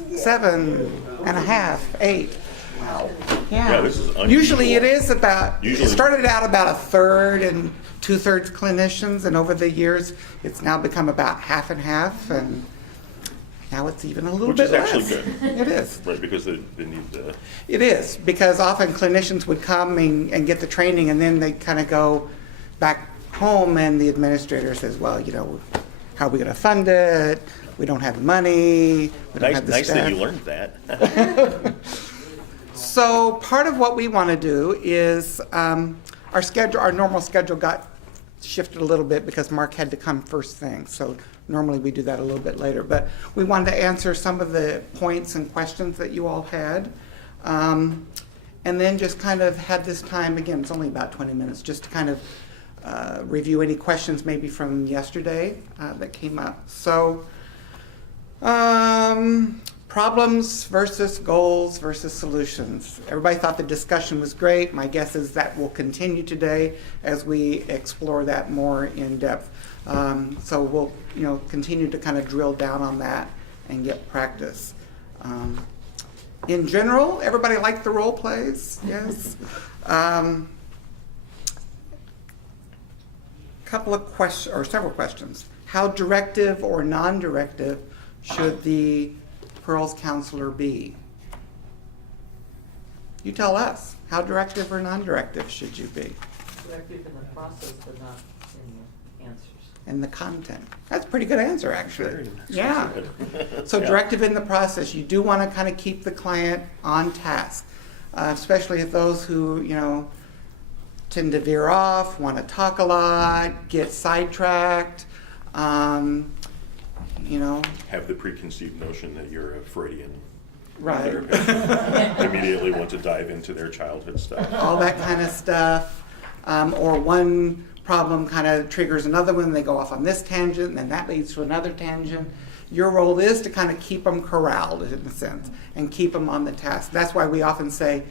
7.5, 8. Wow. Yeah. This is unusual. Usually it is about, Usually. it started out about a third and 2/3 clinicians, and over the years it's now become about half and half, and now it's even a little Which bit is actually less. good. It is. Right, because they need the... It is, because often clinicians would come and get the training, and then they kind of go back home, and the administrator says, well, you know, how are we going to fund it? We don't have the money. We don't have the Nice staff. that you learned that. So part of what we want to do is our normal schedule got shifted a little bit because Mark had to come first thing. So normally we do that a little bit later. But we wanted to answer some of the points and questions that you all had. And then just kind of had this time, again, it's only about 20 minutes, just to kind of review any questions maybe from yesterday that came up. So problems versus goals versus solutions. Everybody thought the discussion was great. My guess is that will continue today as we explore that more in depth. So we'll, continue to kind of drill down on that and get practice. In general, everybody liked the role plays, yes. Couple of questions, or several questions. How directive or non-directive should the Pearls counselor be? You tell us. How directive or non-directive should you be? Directive in the process, but not in the answers. And the content. That's a pretty good answer, actually. Very nice. Yeah. So Yeah. directive in the process. You do want to kind of keep the client on task, especially if those who, tend to veer off, want to talk a lot, get sidetracked, Have the preconceived notion that you're a Freudian right. therapist. Immediately want to dive into their childhood stuff. All that kind of stuff. Or one problem kind of triggers another one, they go off on this tangent, and then that leads to another tangent. Your role is to kind of keep them corralled, in a sense, and keep them on the task. That's why we often say,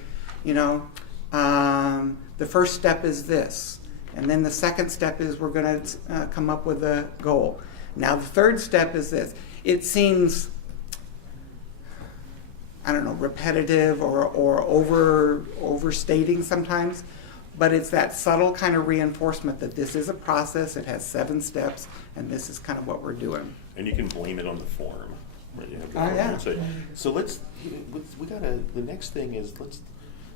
the first step is this, and then the second step is we're going to come up with a goal. Now the third step is this. It seems, repetitive or overstating sometimes, but it's that subtle kind of reinforcement that this is a process, it has 7 steps, and this is kind of what we're doing. And you can blame it on the form. Right? You have the Oh, form yeah. and say, so the next thing is,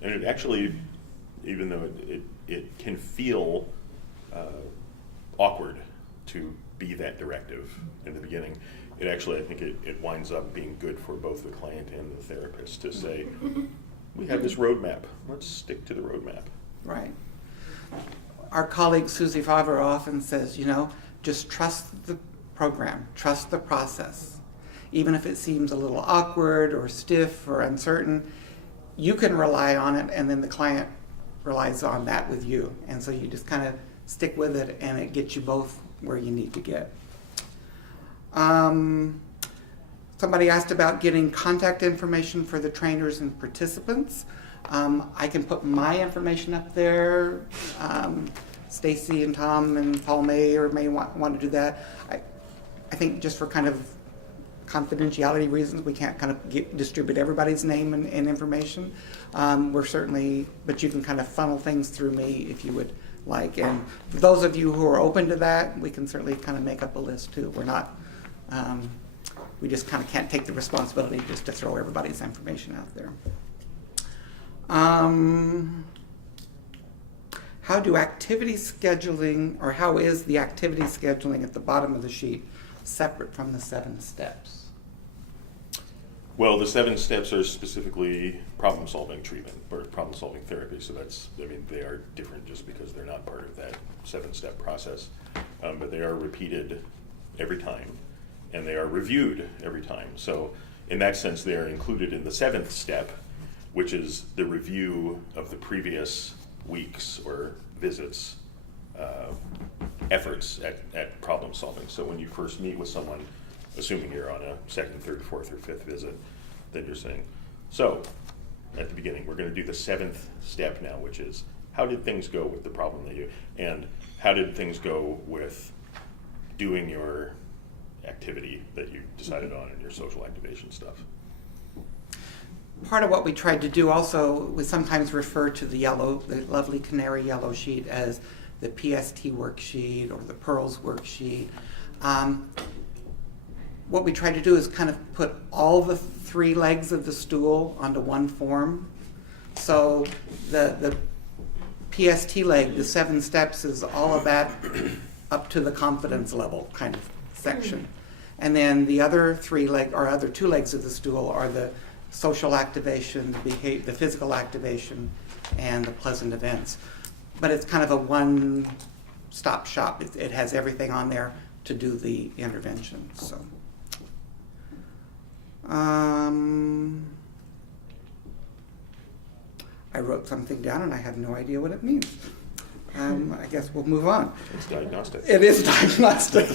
and it actually, even though it can feel awkward to be that directive in the beginning, it actually, I think it winds up being good for both the client and the therapist to say, we have this roadmap, let's stick to the roadmap. Right. Our colleague Susie Favre often says, just trust the program, trust the process. Even if it seems a little awkward or stiff or uncertain, you can rely on it, and then the client relies on that with you. And so you just kind of stick with it, and it gets you both where you need to get. Somebody asked about getting contact information for the trainers and participants. I can put my information up there. Stacy and Tom and Paul may want to do that. I think just for kind of confidentiality reasons, we can't kind of distribute everybody's name and information. We're certainly, but you can kind of funnel things through me if you would like. And for those of you who are open to that, we can certainly kind of make up a list too. We're not, we just kind of can't take the responsibility just to throw everybody's information out there. How do activity scheduling, or how is the activity scheduling at the bottom of the sheet separate from the 7 steps? Well, the 7 steps are specifically problem-solving treatment or problem-solving therapy. So they are different just because they're not part of that 7-step process. But they are repeated every time, and they are reviewed every time. So in that sense, they are included in the 7th step, which is the review of the previous weeks or visits, efforts at problem solving. So when you first meet with someone, assuming you're on a 2nd, 3rd, 4th, or 5th visit, then you're saying, so at the beginning, we're going to do the 7th step now, which is how did things go with the problem and how did things go with doing your activity that you decided on and your social activation stuff. part of what we tried to do also, we sometimes refer to the lovely canary yellow sheet as the PST worksheet or the Pearls worksheet. What we tried to do is kind of put all the 3 legs of the stool onto one form. So the PST leg, the 7 steps, is all of that up to the confidence level kind of section. And then the other 2 legs of the stool are the social activation, the physical activation, and the pleasant events. But it's kind of a one-stop shop. It has everything on there to do the intervention. So, I wrote something down and I have no idea what it means. I guess we'll move on. It's diagnostic. It is diagnostic.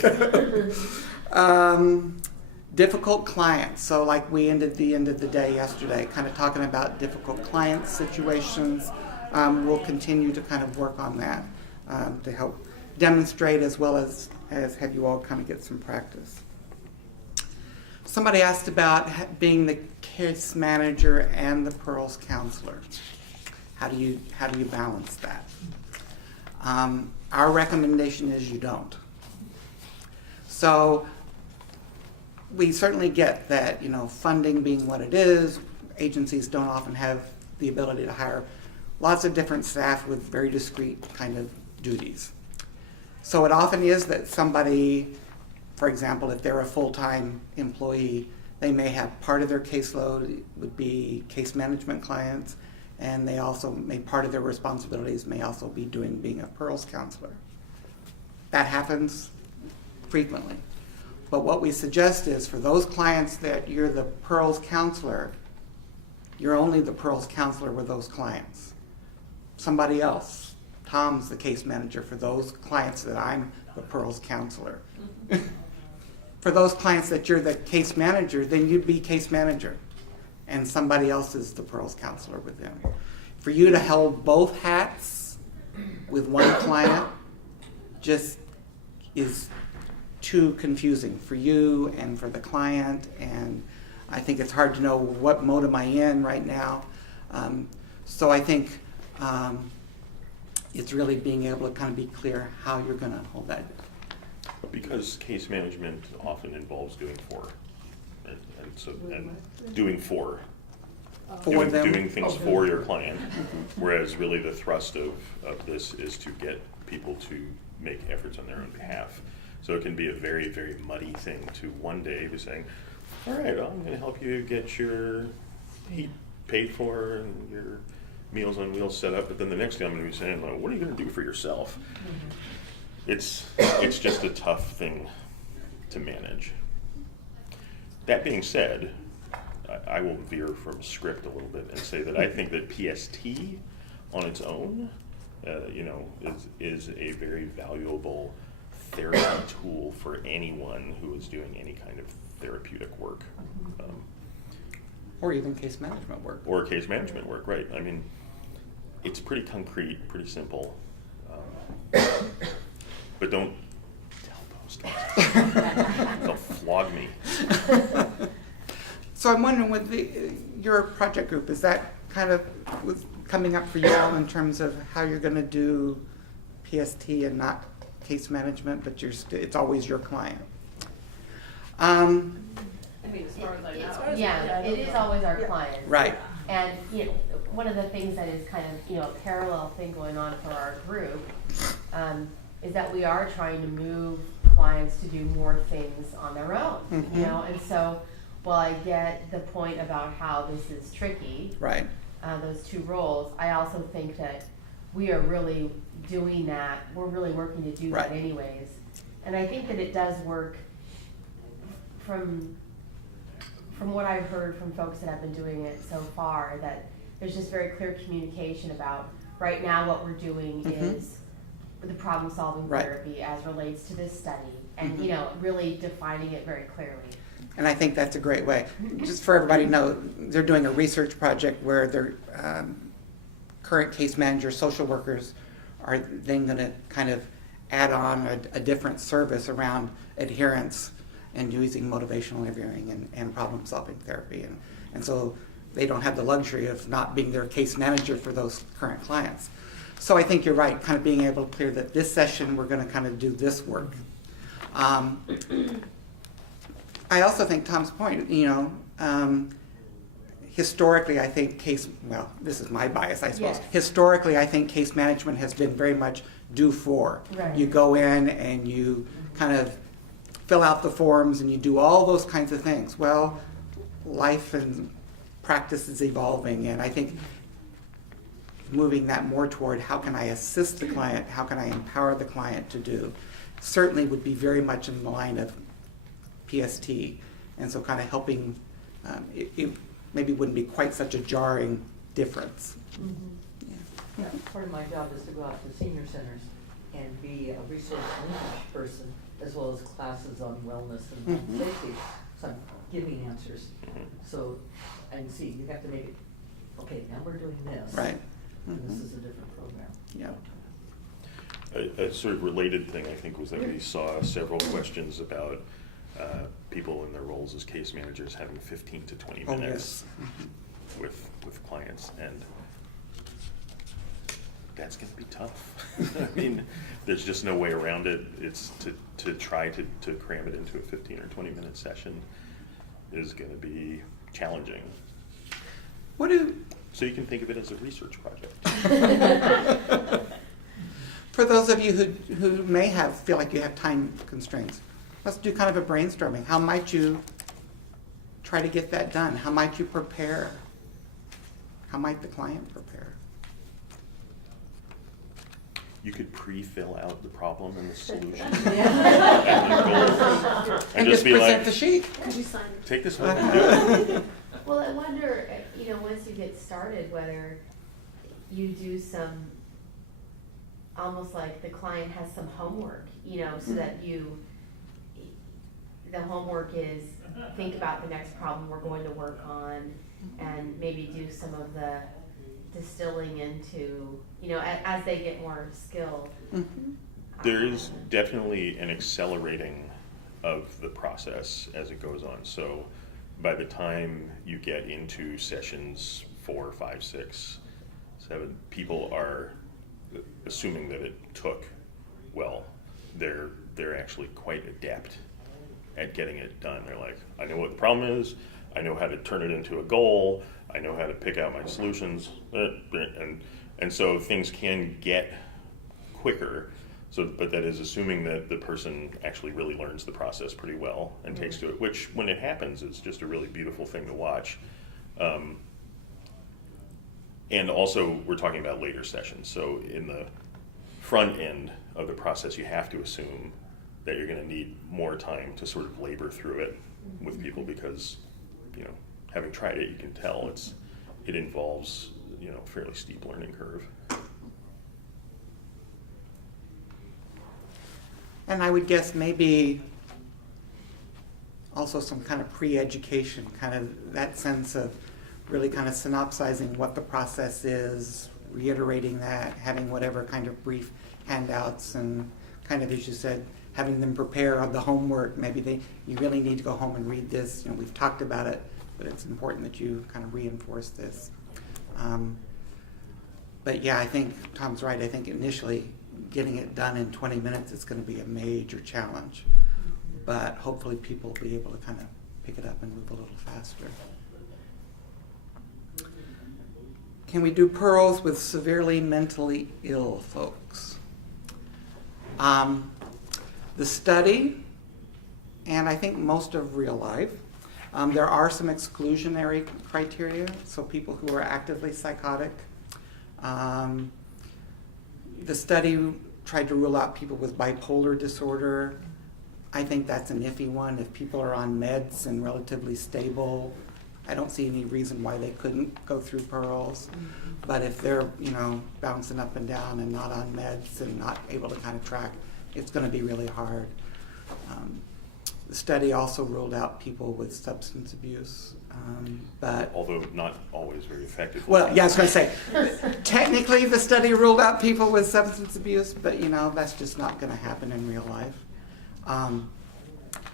Difficult clients. So like we ended the end of the day yesterday, kind of talking about difficult client situations. We'll continue to kind of work on that to help demonstrate as well as have you all kind of get some practice. Somebody asked about being the case manager and the Pearls counselor. How do you balance that? Our recommendation is you don't. So we certainly get that, funding being what it is, agencies don't often have the ability to hire lots of different staff with very discrete kind of duties. So it often is that somebody, for example, if they're a full-time employee, they may have part of their caseload would be case management clients, and they also part of their responsibilities may also be being a Pearls counselor. That happens frequently. But what we suggest is for those clients that you're the Pearls counselor, you're only the Pearls counselor with those clients. Somebody else, Tom's the case manager for those clients that I'm the Pearls counselor. For those clients that you're the case manager, then you'd be case manager, and somebody else is the Pearls counselor with them. For you to hold both hats with one client just is too confusing for you and for the client, and I think it's hard to know what mode am I in right now. So I think it's really being able to kind of be clear how you're going to hold that. Because case management often involves doing for, and doing for them. doing things for your client, whereas really the thrust of this is to get people to make efforts on their own behalf. So it can be a very, very muddy thing to one day be saying, all right, I'm going to help you get your heat paid for and your Meals on Wheels set up, but then the next day I'm going to be saying, well, what are you going to do for yourself? It's just a tough thing to manage. That being said, I will veer from script a little bit and say that I think that PST on its own, is a very valuable therapy tool for anyone who is doing any kind of therapeutic work. Or even case management work. Or case management work, right. I mean, it's pretty concrete, pretty simple. But don't tell those guys. They'll flog me. So I'm wondering, with your project group, is that kind of coming up for you all in terms of how you're going to do PST and not case management, but it's always your client? I mean, as far as I know. Yeah, it is always our client. Right. And one of the things that is kind of a parallel thing going on for our group is that we are trying to move clients to do more things on their own. Mm-hmm. And so while I get the point about how this is tricky, Right. Those two roles, I also think that we are really doing that. We're really working to do Right. that anyways. And I think that it does work from what I've heard from folks that have been doing it so far, that there's just very clear communication about right now what we're doing Mhm. is the problem-solving Right. therapy as relates to this study, and Mhm. really defining it very clearly. And I think that's a great way. Just for everybody to know, they're doing a research project where their current case managers, social workers, are then going to kind of add on a different service around adherence and using motivational interviewing and problem-solving therapy. And so they don't have the luxury of not being their case manager for those current clients. So I think you're right, kind of being able to clear that this session we're going to kind of do this work. I also think Tom's point, historically, I think this is my bias, I suppose. Yes. Historically, I think case management has been very much do for. Right. You go in and you kind of fill out the forms and you do all those kinds of things. Well, life and practice is evolving, and I think moving that more toward how can I assist the client, how can I empower the client to do, certainly would be very much in the line of PST. And so kind of helping, it maybe wouldn't be quite such a jarring difference. Mm-hmm. Yeah. Part of my job is to go out to senior centers and be a resource linkage person, as well as classes on wellness and Mhm. safety. So I'm giving answers. So, and see, you have to make it, okay, now we're doing this. Right. And this Mhm. is a different program. Yeah. A sort of related thing, I think, was that we saw several questions about people in their roles as case managers having 15 to 20 Oh, minutes yes. with clients, and that's going to be tough. I mean, there's just no way around it. It's to try to cram it into a 15 or 20-minute session is going to be challenging. So you can think of it as a research project. For those of you who may feel like you have time constraints, let's do kind of a brainstorming. How might you try to get that done? How might you prepare? How might the client prepare? You could pre-fill out the problem and the solution. And And just be present like, the sheet. Could you sign? take this home and do it. Well, I wonder, once you get started, whether you do some, almost like the client has some homework, so that the homework is think about the next problem we're going to work on, and maybe do some of the distilling into, as they get more skilled. Mhm. There is definitely an accelerating of the process as it goes on. So by the time you get into sessions 4, 5, 6, 7, people are assuming that it took well. They're actually quite adept at getting it done. They're like, I know what the problem is, I know how to turn it into a goal, I know how to pick out my solutions, and so things can get quicker. So, but that is assuming that the person actually really learns the process pretty well and takes to it, which when it happens is just a really beautiful thing to watch. And also we're talking about later sessions. So in the front end of the process, you have to assume that you're going to need more time to sort of labor through it with people because, having tried it, you can tell it involves, a fairly steep learning curve. And I would guess maybe also some kind of pre-education, kind of that sense of really kind of synopsizing what the process is, reiterating that, having whatever kind of brief handouts, and kind of, as you said, having them prepare on the homework. Maybe you really need to go home and read this. We've talked about it, but it's important that you kind of reinforce this. But yeah, I think Tom's right. I think initially getting it done in 20 minutes is going to be a major challenge. But hopefully people will be able to kind of pick it up and move a little faster. Can we do pearls with severely mentally ill folks? The study, and I think most of real life, there are some exclusionary criteria, so people who are actively psychotic. The study tried to rule out people with bipolar disorder. I think that's an iffy one. If people are on meds and relatively stable, I don't see any reason why they couldn't go through pearls. But if they're, bouncing up and down and not on meds and not able to kind of track, it's going to be really hard. The study also ruled out people with substance abuse, but Although not always very effective. well, yeah, I was going to say, technically the study ruled out people with substance abuse, but that's just not going to happen in real life.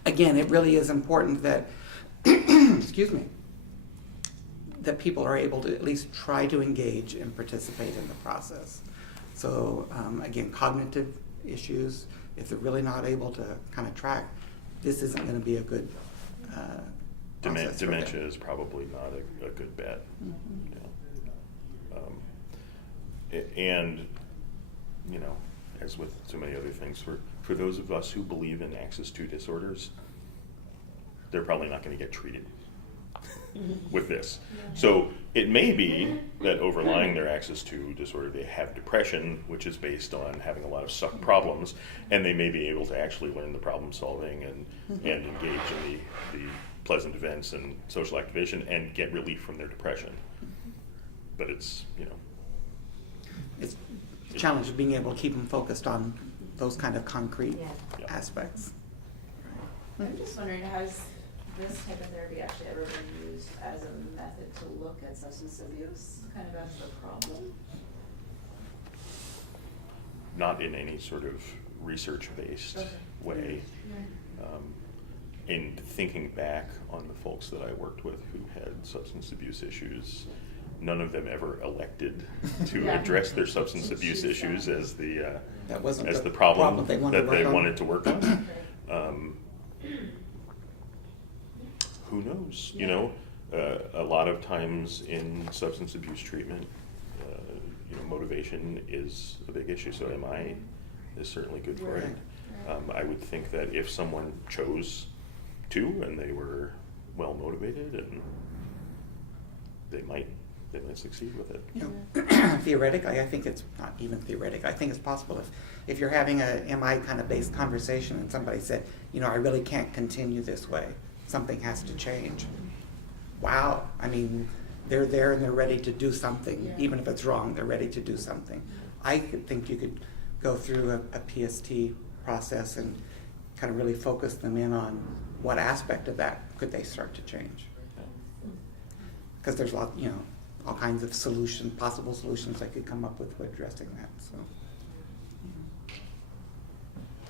Again, it really is important that, excuse me, that people are able to at least try to engage and participate in the process. So again, cognitive issues, if they're really not able to kind of track, this isn't going to be a good process for them. Dementia is probably not a good bet. Mhm. And, you know, as with so many other things, for those of us who believe in access to disorders, they're probably not going to get treated with this. So it may be that overlying their access to disorder, they have depression, which is based on having a lot of suck problems, and they may be able to actually learn the problem solving and engage in the pleasant events and social activation and get relief from their depression. But it's, you know, It's the challenge of being able to keep them focused on those kind of concrete Yeah. aspects. I'm just wondering, has this type of therapy actually ever been used as a method to look at substance abuse, kind of as the problem? not in any sort of research-based Okay. way. In thinking back on the folks that I worked with who had substance abuse issues, none of them ever elected to Yeah. address their substance abuse issues as the That wasn't as the the problem problem they wanted to that they work on. wanted to work on. Okay. Who knows? You know, a lot of times in substance abuse treatment, you know, motivation is a big issue. So MI is certainly good for it. Right. I would think that if someone chose to and they were well motivated, and they might succeed with it. You know, theoretically, I think it's not even theoretic. I think it's possible if you're having a MI kind of based conversation and somebody said, you know, I really can't continue this way. Something has to change. Wow. I mean, they're there and they're ready to do something. Yeah. Even if it's wrong, they're ready to do something. I think you could go through a PST process and kind of really focus them in on what aspect of that could they start to change. Because there's you know, all kinds of possible solutions I could come up with for addressing that. So,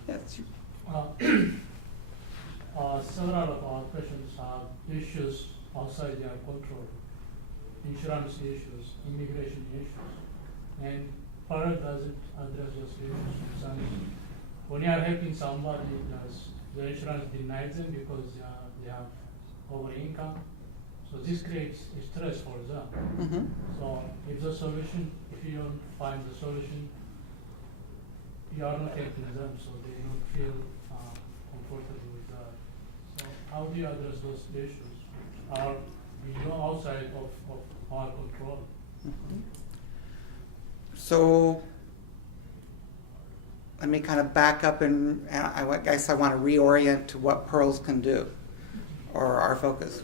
yeah, it's you. Several of our patients have issues outside their control, insurance issues, immigration issues, and product doesn't address those issues. Sometimes when you are helping somebody, the insurance denies them because they have over income. So this creates stress for them. Mm-hmm. So if you don't find the solution, you are not helping them, so they don't feel comfortable with that. So how do you address those issues? Are outside of our control? Mm-hmm. So let me kind of back up and I guess I want to reorient to what pearls can do, or our focus.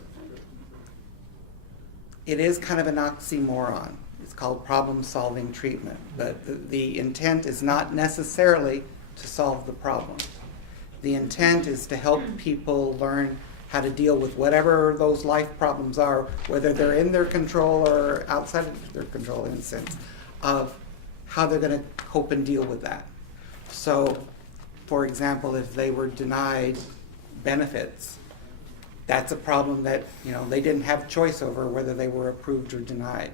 It is kind of an oxymoron. It's called problem-solving treatment, but the intent is not necessarily to solve the problem. The intent is to help people learn how to deal with whatever those life problems are, whether they're in their control or outside of their control, in a sense of how they're going to cope and deal with that. So, for example, if they were denied benefits, that's a problem that, you know, they didn't have choice over whether they were approved or denied.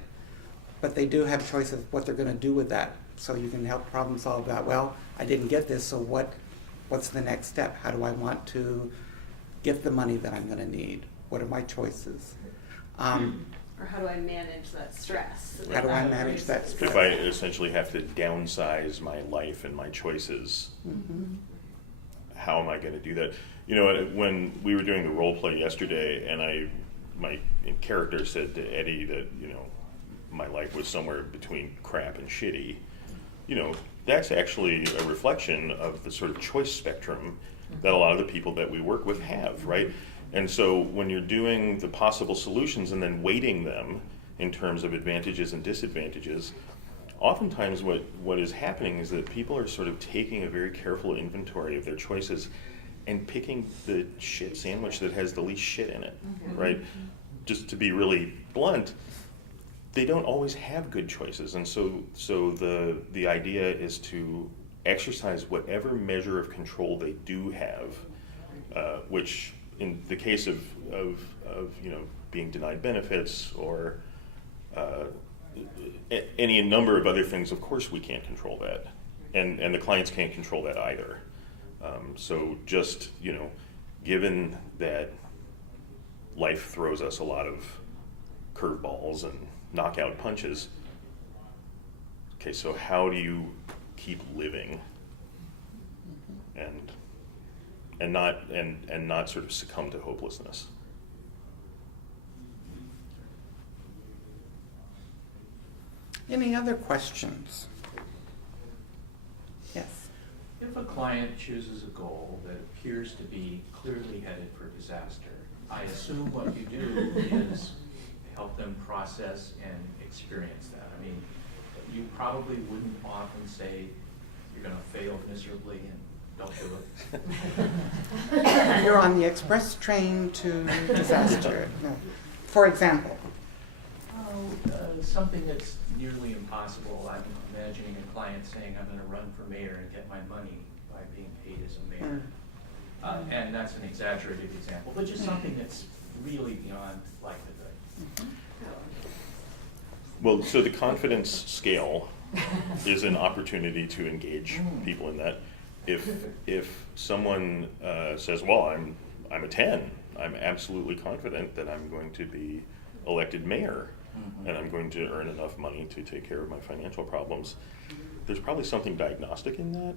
But they do have choice of what they're going to do with that. So you can help problem solve that. Well, I didn't get this, so what's the next step? How do I want to get the money that I'm going to need? What are my choices? Or how do I manage that stress? How do I manage that stress? If I essentially have to downsize my life and my choices, how am I going to do that? You know, when we were doing the role play yesterday, and my character said to Eddie that, you know, my life was somewhere between crap and shitty, you know, that's actually a reflection of the sort of choice spectrum that a lot of the people that we work with have, right? And so when you're doing the possible solutions and then weighting them in terms of advantages and disadvantages, oftentimes what is happening is that people are sort of taking a very careful inventory of their choices and picking the shit sandwich that has the least shit in it, right? Just to be really blunt, they don't always have good choices. And so the idea is to exercise whatever measure of control they do have, which in the case of you know, being denied benefits or any number of other things. Of course, we can't control that, and the clients can't control that either. So just, given that life throws us a lot of curveballs and knockout punches, okay, so how do you keep living and not sort of succumb to hopelessness? Any other questions? Yes. If a client chooses a goal that appears to be clearly headed for disaster, I assume what you do is help them process and experience that. I mean, you probably wouldn't often say you're going to fail miserably and don't do it. You're on the express train to disaster. No. For example. Something that's nearly impossible. I'm imagining a client saying, I'm going to run for mayor and get my money by being paid as a mayor. And that's an exaggerated example, but just something that's really beyond likelihood. Well, so the confidence scale is an opportunity to engage people in that. If someone says, well, I'm a 10, I'm absolutely confident that I'm going to be elected mayor, and I'm going to earn enough money to take care of my financial problems, there's probably something diagnostic in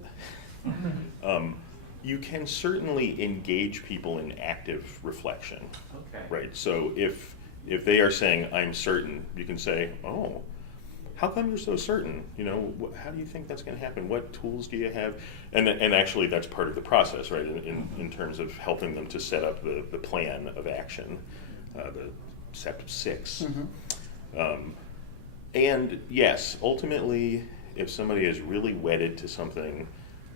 that. You can certainly engage people in active reflection. Okay. Right. So if they are saying, I'm certain, you can say, oh, how come you're so certain? How do you think that's going to happen? What tools do you have? And actually that's part of the process, right, in terms of helping them to set up the plan of action, the SEP 6. And yes, ultimately, if somebody is really wedded to something,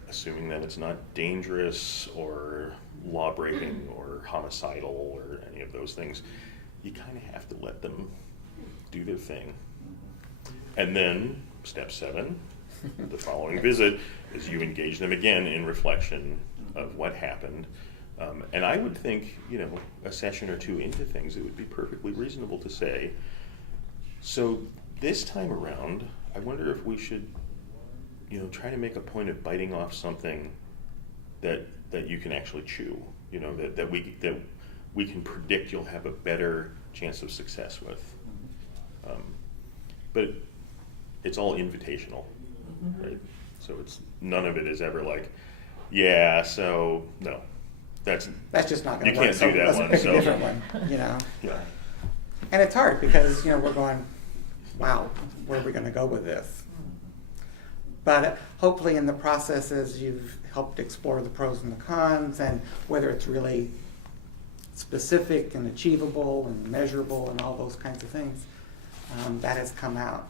assuming that it's not dangerous or law-breaking or homicidal or any of those things, you kind of have to let them do their thing. And then, step 7, the following visit, is you engage them again in reflection of what happened. And I would think, a session or two into things, it would be perfectly reasonable to say, so this time around, I wonder if we should, try to make a point of biting off something that you can actually chew, that we can predict you'll have a better chance of success with. But it's all invitational, right? So none of it is ever like, yeah, so no, that's just not going to you work. can't do that let's one. pick So a different one, yeah. And it's hard because, we're going, wow, where are we going to go with this? But hopefully in the process, as you've helped explore the pros and the cons and whether it's really specific and achievable and measurable and all those kinds of things, that has come out.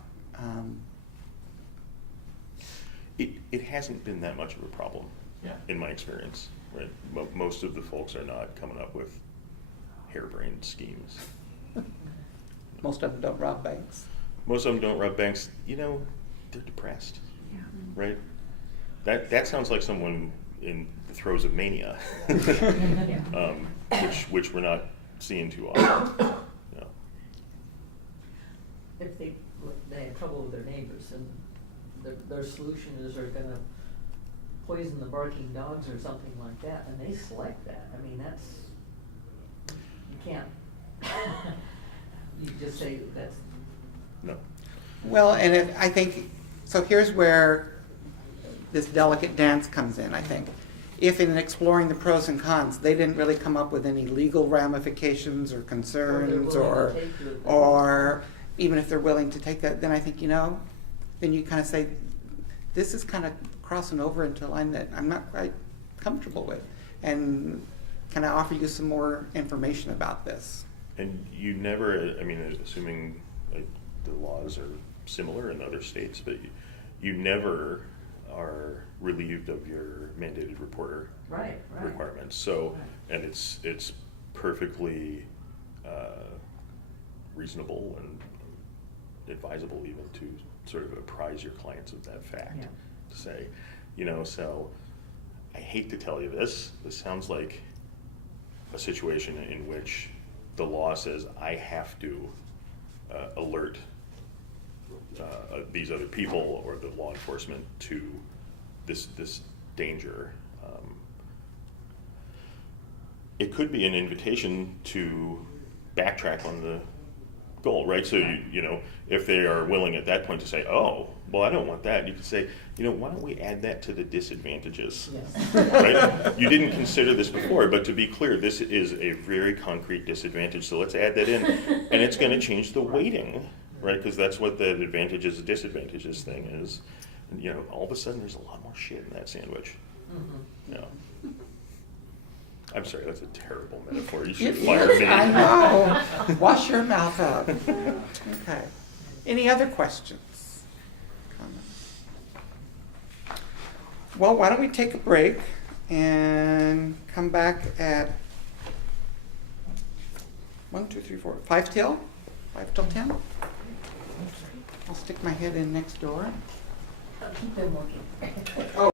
It hasn't been that much of a problem, in my experience. Right, most of the folks are not coming up with harebrained schemes. Most of them don't rob banks. Most of them don't rob banks. They're depressed, right? That sounds like someone in the throes of mania, which we're not seeing too often. If they have trouble with their neighbors and their solution is they're gonna poison the barking dogs or something like that, and they select that. I mean, you can't, you just say that's. No. Well, and I think, so here's where this delicate dance comes in, I think. If in exploring the pros and cons, they didn't really come up with any legal ramifications or concerns or even if they're willing to take that, then I think, then you kind of say, this is kind of crossing over into a line that I'm not quite comfortable with. And can I offer you some more information about this? And you never, assuming the laws are similar in other states, but you never are relieved of your mandated reporter requirements. So, and it's perfectly reasonable and advisable even to sort of apprise your clients of that fact. Yeah. To say, so I hate to tell you this sounds like a situation in which the law says I have to alert these other people or the law enforcement to this danger. It could be an invitation to backtrack on the goal, right? So you know, if they are willing at that point to say, oh, well, I don't want that, you could say, you know, why don't we add that to the disadvantages? Yes. Right? You didn't consider this before, but to be clear, this is a very concrete disadvantage, so let's add that in, and it's going to change the weighting, right? Because that's what the advantages and disadvantages thing is. And, you know, all of a sudden there's a lot more shit in that sandwich. Mhm. Yeah. I'm sorry, that's a terrible metaphor. You should It fire is, me. I know. Wash your mouth out. Okay. Any other questions? Comments? Well, why don't we take a break and come back at 1, 2, 3, 4, 5 till 10? I'll stick my head in next door. Keep them looking. Oh.